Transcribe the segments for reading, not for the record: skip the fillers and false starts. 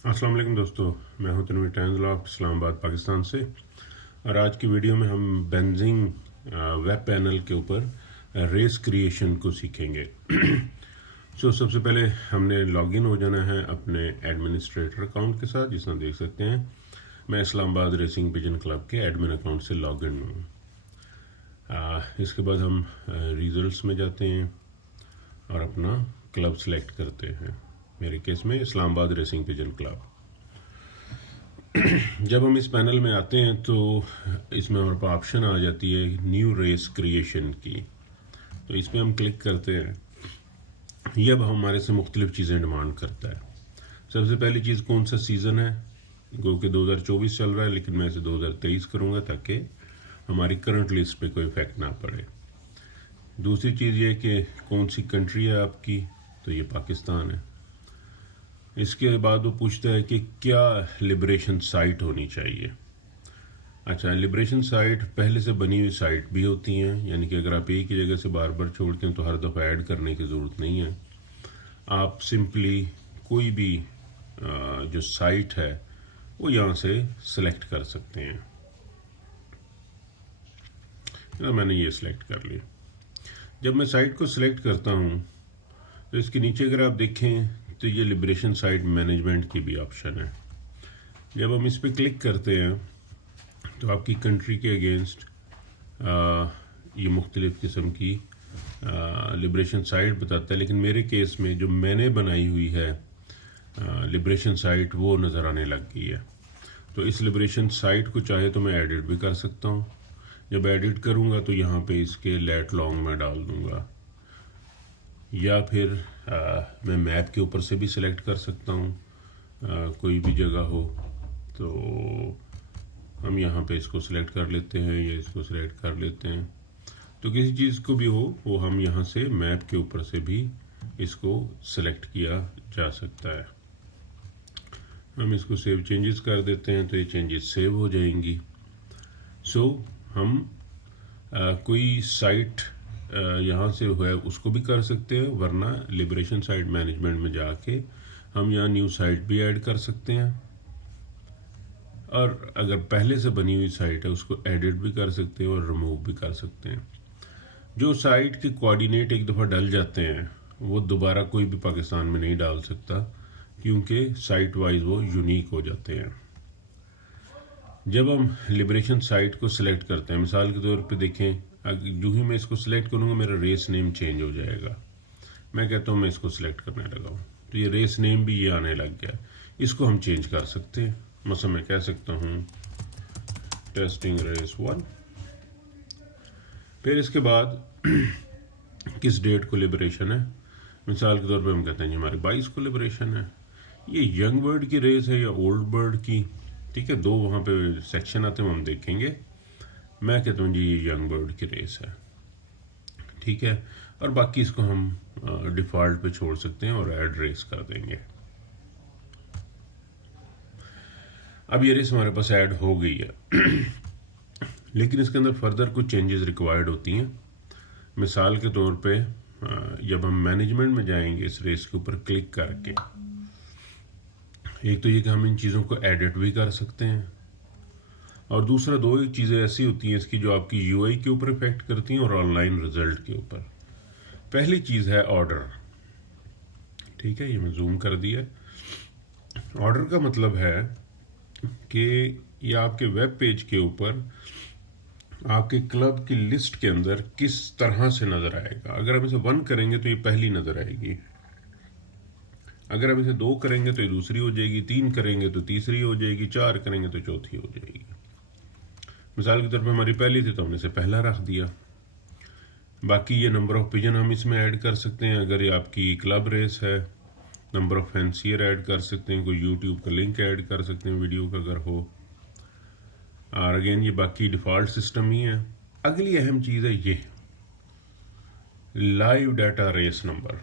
अस्सलाम वालेकुम दोस्तों, मैं हूं तनवीर टैंजलॉफ्ट इस्लामाबाद पाकिस्तान से। और आज की वीडियो में हम बेंजिंग वेब पैनल के ऊपर रेस क्रिएशन को सीखेंगे। सबसे पहले हमने लॉगिन हो जाना है अपने एडमिनिस्ट्रेटर अकाउंट के साथ। जिस तरह देख सकते हैं मैं इस्लामाबाद रेसिंग पिजन क्लब के एडमिन अकाउंट से लॉगिन हूँ। इसके बाद हम रिजल्ट्स में जाते हैं और अपना क्लब सेलेक्ट करते हैं। मेरे केस में इस्लामाबाद रेसिंग पिजन क्लब। जब हम इस पैनल में आते हैं तो इसमें हमारे पास ऑप्शन आ जाती है न्यू रेस क्रिएशन की। तो इस पर हम क्लिक करते हैं। ये अब हमारे से मुख्तलिफ चीज़ें डिमांड करता है। सबसे पहली चीज़ कौन सा सीज़न है, गो कि 2024 चल रहा है, लेकिन मैं इसे 2023 करूँगा ताकि हमारी करंट लिस्ट पे कोई इफेक्ट ना पड़े। दूसरी चीज़ ये कि कौन सी कंट्री है आपकी, तो ये पाकिस्तान है। इसके बाद वो पूछता है कि क्या लिबरेशन साइट होनी चाहिए। अच्छा, लिबरेशन साइट पहले से बनी हुई साइट भी होती हैं, यानी कि अगर आप एक ही जगह से बार बार छोड़ते हैं तो हर दफ़ा ऐड करने की ज़रूरत नहीं है। आप सिंपली कोई भी जो साइट है वो यहाँ से सिलेक्ट कर सकते हैं। तो मैंने ये सिलेक्ट कर ली। जब मैं साइट को सिलेक्ट करता हूँ तो इसके नीचे अगर आप देखें तो ये लिबरेशन साइट मैनेजमेंट की भी ऑप्शन है। जब हम इस पर क्लिक करते हैं तो आपकी कंट्री के अगेंस्ट ये मुख्तलिफ़ किस्म की लिबरेशन साइट बताता है, लेकिन मेरे केस में जो मैंने बनाई हुई है लिबरेशन साइट वो नज़र आने लग गई है। तो इस लिबरेशन साइट को चाहे तो मैं एडिट भी कर सकता हूँ। जब एडिट करूँगा तो यहाँ पे इसके लेट लॉन्ग में डाल दूँगा, या फिर मैं मैप के ऊपर से भी सिलेक्ट कर सकता हूँ। कोई भी जगह हो तो हम यहाँ पे इसको सिलेक्ट कर लेते हैं या इसको सिलेक्ट कर लेते हैं। तो किसी चीज़ को भी हो वो हम यहाँ से मैप के ऊपर से भी इसको सिलेक्ट किया जा सकता है। हम इसको सेव चेंजेस कर देते हैं तो ये चेंजेस सेव हो जाएंगी। हम कोई साइट यहाँ से है उसको भी कर सकते हैं, वरना लिबरेशन साइट मैनेजमेंट में जाके हम यहाँ न्यू साइट भी ऐड कर सकते हैं। और अगर पहले से बनी हुई साइट है उसको एडिट भी कर सकते हैं और रिमूव भी कर सकते हैं। जो साइट के कोऑर्डिनेट एक दफ़ा डल जाते हैं वो दोबारा कोई भी पाकिस्तान में नहीं डाल सकता, क्योंकि साइट वाइज वो यूनिक हो जाते हैं। जब हम लिबरेशन साइट को सिलेक्ट करते हैं, मिसाल के तौर पे देखें, जो ही मैं इसको सिलेक्ट करूँगा मेरा रेस नेम चेंज हो जाएगा। मैं कहता हूँ मैं इसको सिलेक्ट करने लगा हूँ तो ये रेस नेम भी ये आने लग गया। इसको हम चेंज कर सकते हैं। मतलब मैं कह सकता हूँ टेस्टिंग रेस 1। फिर इसके बाद किस डेट को लिबरेशन है, मिसाल के तौर पे हम कहते हैं जी हमारे 22 को लिबरेशन है। ये यंग बर्ड की रेस है या ओल्ड बर्ड की, ठीक है, दो वहाँ पे सेक्शन आते हैं, हम देखेंगे। मैं कहता हूँ जी ये यंग बर्ड की रेस है, ठीक है। और बाकी इसको हम डिफ़ॉल्ट पे छोड़ सकते हैं और ऐड रेस कर देंगे। अब ये रेस हमारे पास ऐड हो गई है। लेकिन इसके अंदर फर्दर कुछ चेंजेस रिक्वायर्ड होती हैं। मिसाल के तौर पे जब हम मैनेजमेंट में जाएंगे इस रेस के ऊपर क्लिक करके, एक तो ये कि हम इन चीज़ों को एडिट भी कर सकते हैं, और दूसरा दो एक चीज़ें ऐसी होती हैं इसकी जो आपकी यूआई के ऊपर इफेक्ट करती हैं और ऑनलाइन रिजल्ट के ऊपर। पहली चीज़ है ऑर्डर, ठीक है, ये मैं जूम कर दिया। ऑर्डर का मतलब है कि ये आपके वेब पेज के ऊपर आपके क्लब की लिस्ट के अंदर किस तरह से नज़र आएगा। अगर हम इसे 1 करेंगे तो ये पहली नज़र आएगी, अगर हम इसे 2 करेंगे तो ये दूसरी हो जाएगी, 3 करेंगे तो तीसरी हो जाएगी, 4 करेंगे तो चौथी हो जाएगी। मिसाल के तौर पे हमारी पहली थी तो हमने इसे पहला रख दिया। बाकी ये नंबर ऑफ पिजन हम इसमें ऐड कर सकते हैं। अगर ये आपकी क्लब रेस है, नंबर ऑफ फैंसियर ऐड कर सकते हैं, कोई यूट्यूब का लिंक ऐड कर सकते हैं वीडियो का अगर हो। और अगेन ये बाकी डिफ़ॉल्ट सिस्टम ही है। अगली अहम चीज़ है ये लाइव डाटा रेस नंबर।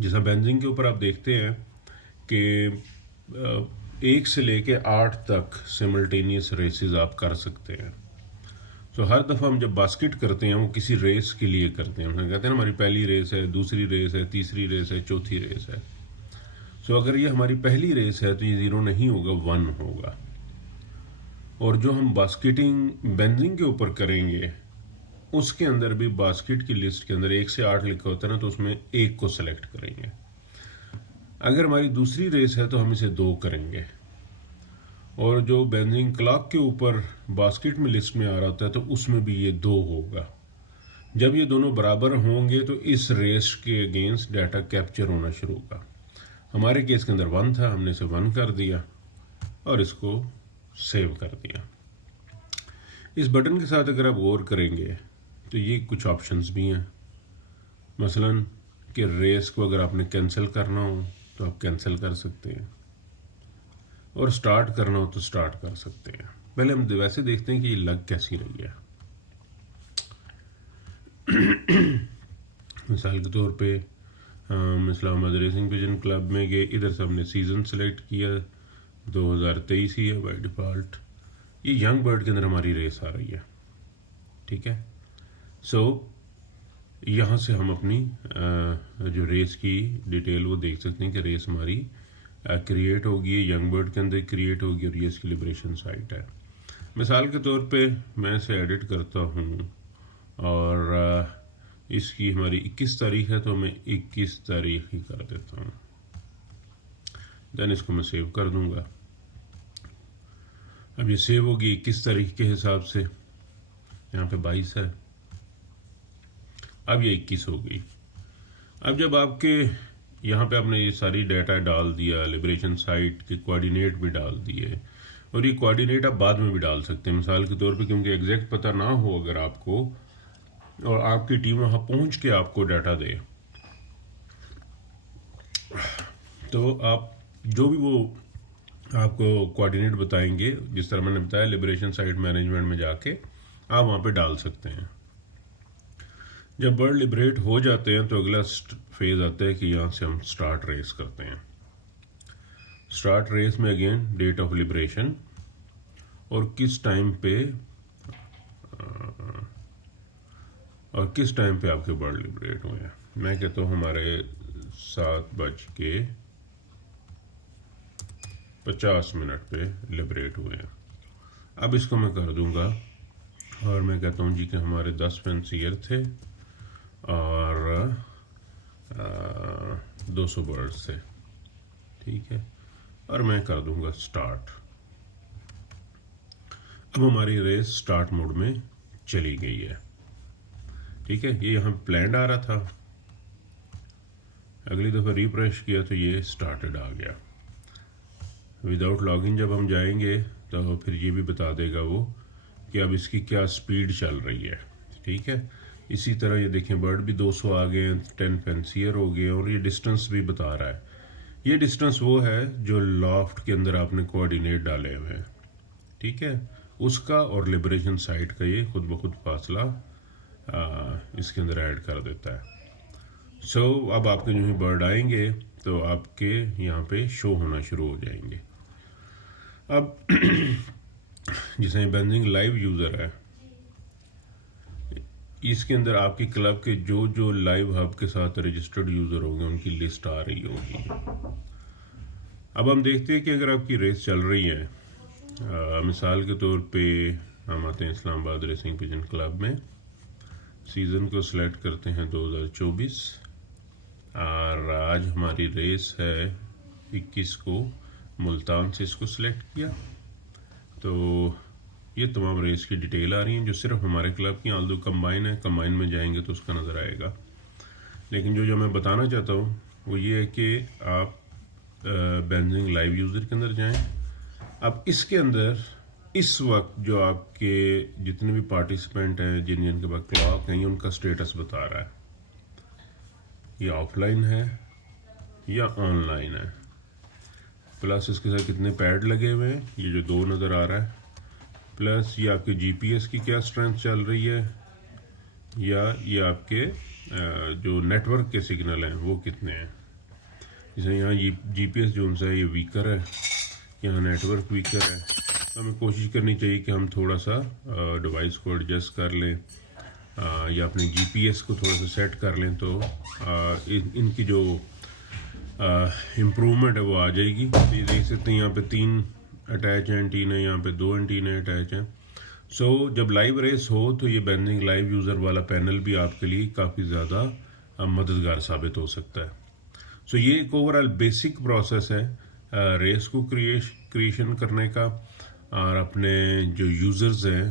जैसा बेंजिंग के ऊपर आप देखते हैं कि 1 से लेके 8 तक सिमल्टेनियस रेसेस आप कर सकते हैं। तो हर दफ़ा हम जब बास्केट करते हैं वो किसी रेस के लिए करते हैं। हम कहते हैं ना हमारी पहली रेस है, दूसरी रेस है, तीसरी रेस है, चौथी रेस है। सो अगर ये हमारी पहली रेस है तो ये 0 नहीं होगा, 1 होगा। और जो हम बास्केटिंग बेंजिंग के ऊपर करेंगे उसके अंदर भी बास्केट की लिस्ट के अंदर 1 से 8 लिखा होता है ना, तो उसमें 1 को सेलेक्ट करेंगे। अगर हमारी दूसरी रेस है तो हम इसे 2 करेंगे। और जो बेंजिंग क्लॉक के ऊपर बास्केट में लिस्ट में आ रहा होता है तो उसमें भी ये 2 होगा। जब ये दोनों बराबर होंगे तो इस रेस के अगेंस्ट डाटा कैप्चर होना शुरू होगा। हमारे केस के अंदर 1 था, हमने इसे 1 कर दिया और इसको सेव कर दिया। इस बटन के साथ अगर आप गौर करेंगे तो ये कुछ ऑप्शंस भी हैं। मसलन कि रेस को अगर आपने कैंसिल करना हो तो आप कैंसिल कर सकते हैं, और स्टार्ट करना हो तो स्टार्ट कर सकते हैं। पहले हम वैसे देखते हैं कि ये लग कैसी रही है। मिसाल के तौर पे हम इस्लामाबाद रेसिंग पिजन क्लब में गए, इधर से हमने सीज़न सेलेक्ट किया, 2023 ही है बाय डिफ़ॉल्ट। ये यंग बर्ड के अंदर हमारी रेस आ रही है, ठीक है। सो यहाँ से हम अपनी जो रेस की डिटेल वो देख सकते हैं कि रेस हमारी क्रिएट होगी, यंग बर्ड के अंदर क्रिएट होगी और ये इसकी लिबरेशन साइट है। मिसाल के तौर पे मैं इसे एडिट करता हूँ और इसकी हमारी 21 तारीख है तो मैं 21 तारीख ही कर देता हूँ। देन इसको मैं सेव कर दूँगा। अब ये सेव होगी 21 तारीख के हिसाब से, यहाँ पे 22 है, अब ये 21 हो गई। अब जब आपके यहाँ पे आपने ये सारी डाटा डाल दिया, लिबरेशन साइट के कोऑर्डिनेट भी डाल दिए, और ये कोऑर्डिनेट आप बाद में भी डाल सकते हैं। मिसाल के तौर पे क्योंकि एग्जैक्ट पता ना हो अगर आपको, और आपकी टीम वहाँ पहुँच के आपको डाटा दे, तो आप जो भी वो आपको कोऑर्डिनेट बताएंगे, जिस तरह मैंने बताया लिबरेशन साइट मैनेजमेंट में जाके आप वहाँ पे डाल सकते हैं। जब बर्ड लिबरेट हो जाते हैं तो अगला फेज आता है कि यहाँ से हम स्टार्ट रेस करते हैं। स्टार्ट रेस में अगेन डेट ऑफ लिबरेशन और किस टाइम पे आपके बर्ड लिबरेट हुए हैं। मैं कहता हूँ हमारे 7:50 पे लिबरेट हुए हैं। अब इसको मैं कर दूंगा और मैं कहता हूँ जी कि हमारे 10 फैंसियर थे और 200 बर्ड्स थे, ठीक है, और मैं कर दूंगा स्टार्ट। अब हमारी रेस स्टार्ट मोड में चली गई है, ठीक है। ये यहाँ प्लान्ड आ रहा था, अगली दफ़ा रिफ्रेश किया तो ये स्टार्टेड आ गया। विदाउट लॉगिन जब हम जाएंगे तो फिर ये भी बता देगा वो कि अब इसकी क्या स्पीड चल रही है, ठीक है। इसी तरह ये देखें बर्ड भी 200 आ गए, 10 फैंसियर हो गए, और ये डिस्टेंस भी बता रहा है। ये डिस्टेंस वो है जो लॉफ्ट के अंदर आपने कोऑर्डिनेट डाले हुए हैं, ठीक है, उसका और लिबरेशन साइट का ये खुद ब खुद फासला इसके अंदर ऐड कर देता है। सो अब आपके जो ही बर्ड आएंगे तो आपके यहाँ पे शो होना शुरू हो जाएंगे। अब जिसे बेंजिंग लाइव यूज़र है, इसके अंदर आपकी क्लब के जो जो लाइव हब के साथ रजिस्टर्ड यूज़र होंगे उनकी लिस्ट आ रही होगी। अब हम देखते हैं कि अगर आपकी रेस चल रही है, मिसाल के तौर पे हम आते हैं इस्लामाबाद रेसिंग पिजन क्लब में, सीज़न को सिलेक्ट करते हैं 2024 और आज हमारी रेस है 21 को, मुल्तान से इसको सिलेक्ट किया तो ये तमाम रेस की डिटेल आ रही हैं जो सिर्फ हमारे क्लब की, आल्दो कंबाइन है, कंबाइन में जाएंगे तो उसका नज़र आएगा। लेकिन जो मैं बताना चाहता हूँ वो ये है कि आप बेंजिंग लाइव यूज़र के अंदर जाएं। अब इसके अंदर इस वक्त जो आपके जितने भी पार्टिसिपेंट हैं, जिनके पास क्लॉक हैं, ये उनका स्टेटस बता रहा है, ये ऑफलाइन है या ऑनलाइन है, प्लस इसके साथ कितने पैड लगे हुए हैं, ये जो 2 नज़र आ रहा है, प्लस ये आपके जीपीएस की क्या स्ट्रेंथ चल रही है, या ये आपके जो नेटवर्क के सिग्नल हैं वो कितने हैं। जैसे यहाँ जीपीएस जो उनसा है ये वीकर है, यहाँ नेटवर्क वीकर है, तो हमें कोशिश करनी चाहिए कि हम थोड़ा सा डिवाइस को एडजस्ट कर लें या अपने जीपीएस को थोड़ा सा सेट कर लें, तो इनकी जो इम्प्रूवमेंट है वो आ जाएगी। तो ये देख सकते हैं यहाँ पे 3 अटैच हैं एंटीना, यहाँ पे 2 एंटीना अटैच हैं। सो जब लाइव रेस हो तो ये बेंजिंग लाइव यूज़र वाला पैनल भी आपके लिए काफ़ी ज़्यादा मददगार साबित हो सकता है। सो ये एक ओवरऑल बेसिक प्रोसेस है रेस को क्रिएशन करने का, और अपने जो यूज़र्स हैं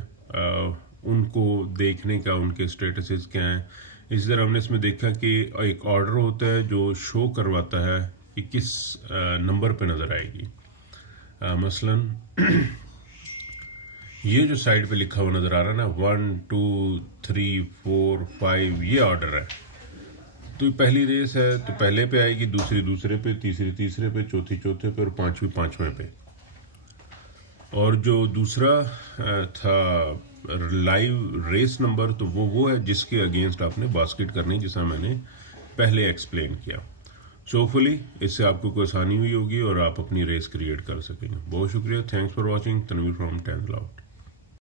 उनको देखने का, उनके स्टेटसेस क्या हैं। इसी तरह हमने इसमें देखा कि एक ऑर्डर होता है जो शो करवाता है कि किस नंबर पे नज़र आएगी। मसलन ये जो साइड पे लिखा हुआ नज़र आ रहा है ना 1 2 3 4 5, ये ऑर्डर है। तो पहली रेस है तो पहले पे आएगी, दूसरी दूसरे पे, तीसरी तीसरे पे, चौथी चौथे पे और पांचवी पांचवें पे। और जो दूसरा था लाइव रेस नंबर, तो वो है जिसके अगेंस्ट आपने बास्केट करनी, जिसा मैंने पहले एक्सप्लेन किया। सो होपफुली इससे आपको कोई आसानी हुई होगी और आप अपनी रेस क्रिएट कर सकेंगे। बहुत शुक्रिया। Thanks for watching. Tanveer from tenth lout.